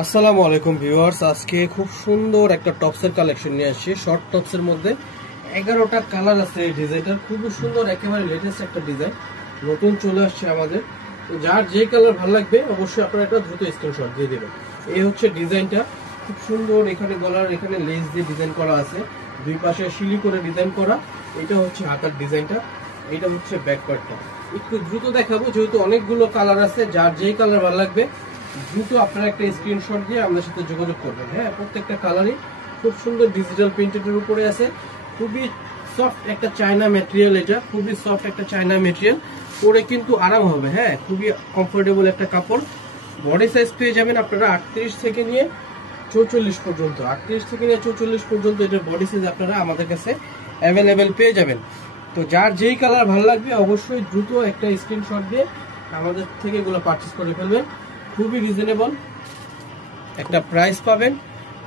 আসসালামু আলাইকুম ভিউয়ার্স, আজকে খুব সুন্দর একটা টপসের কালেকশন নিয়ে আসছি। শর্ট টপসের মধ্যে 11টা কালার আছে। এই ডিজাইনটার খুবই সুন্দর, একেবারে লেটেস্ট একটা ডিজাইন, নতুন চলে আসছে আমাদের। তো যার যে কালার ভালো লাগবে অবশ্যই আপনারা একটা দ্রুত স্ক্রিনশট দিয়ে দেবেন। এই হচ্ছে ডিজাইনটা, খুব সুন্দর। এখানে গলার এখানে লেস দিয়ে ডিজাইন করা আছে, দুই পাশে শিলি করে ডিজাইন করা। এটা হচ্ছে হাতার ডিজাইনটা, এটা হচ্ছে ব্যাক পার্টটা। একটু দ্রুত দেখাবো যেহেতু অনেকগুলো কালার আছে। যার যেই কালার ভালো লাগবে দ্রুত আপনারা একটা স্ক্রিনশট দিয়ে আমাদের সাথে যোগাযোগ করবেন। হ্যাঁ, প্রত্যেকটা কালারই খুব সুন্দর ডিজিটাল প্রিন্টেডের উপরে আছে। খুবই সফট একটা চায়না ম্যাটেরিয়াল, এটা খুবই সফট একটা চায়না ম্যাটেরিয়াল, পরে কিন্তু আরাম হবে। হ্যাঁ, খুবই কমফোর্টেবল একটা কাপড়। বডি সাইজ পেয়ে যাবেন আপনারা 38 থেকে নিয়ে 44 পর্যন্ত। 38 থেকে নিয়ে 44 পর্যন্ত এটার বডি সাইজ আপনারা আমাদের কাছে অ্যাভেলেবেল পেয়ে যাবেন। তো যার যেই কালার ভালো লাগবে অবশ্যই দ্রুত একটা স্ক্রিনশট দিয়ে আমাদের থেকে এগুলো পারচেস করে ফেলবেন। খুবই রিজনেবল একটা প্রাইস পাবেন,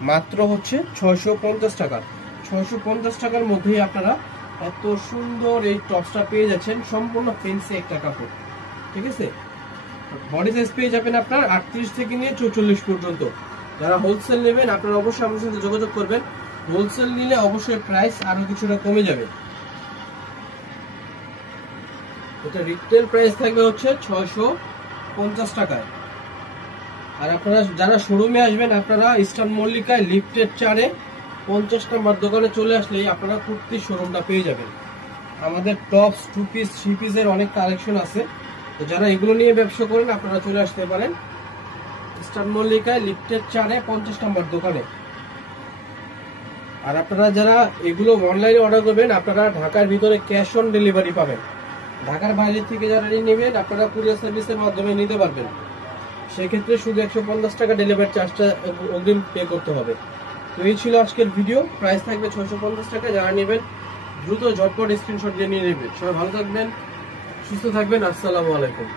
মাত্র হচ্ছে 650 টাকা। 650 টাকার মধ্যেই আপনারা এত সুন্দর এই টপসটা পেয়ে যাচ্ছেন, সম্পূর্ণ ফেন্সি একটা কাপড়। ঠিক আছে, বডি সাইজ পেয়ে যাবেন আপনার 38 থেকে নিয়ে 44 পর্যন্ত। যারা হোলসেল নেবেন আপনারা অবশ্যই আমাদের সাথে যোগাযোগ করবেন। হোলসেল নিলে অবশ্যই প্রাইস আরো কিছুটা কমে যাবে। এটা রিটেল প্রাইস থাকবে হচ্ছে 650 টাকায়। আর আপনারা যারা শোরুমে আসবেন আপনারা ইস্টার্ন মল্লিকায় লিফটেড 4-এ 50 নম্বর দোকানে চলে আসলেই আপনারা কুর্তির শোরুমটা পেয়ে যাবেন। আমাদের টপস, 2 পিস, 3 পিসের অনেক কালেকশন আছে। তো যারা এগুলো নিয়ে ব্যবসা করেন আপনারা চলে আসতে পারেন ইস্টার্ন মল্লিকায় লিফটেড 4-এ 50 নম্বর দোকানে। আর আপনারা যারা এগুলো অনলাইনে অর্ডার করবেন আপনারা ঢাকার ভিতরে ক্যাশ অন ডেলিভারি পাবেন। ঢাকার বাইরে থেকে যারা নেবেন আপনারা কুরিয়ার সার্ভিসের মাধ্যমে নিতে পারবেন। সেক্ষেত্রে শুধু 150 টাকা ডেলিভারি চার্জটা অগ্রিম পে করতে হবে। তো এই ছিল আজকের ভিডিও, প্রাইস থাকবে 650 টাকা। যারা নেবেন দ্রুত ঝটপট স্ক্রিনশট দিয়ে নিয়ে নেবেন। সবাই ভালো থাকবেন, সুস্থ থাকবেন। আসসালামু আলাইকুম।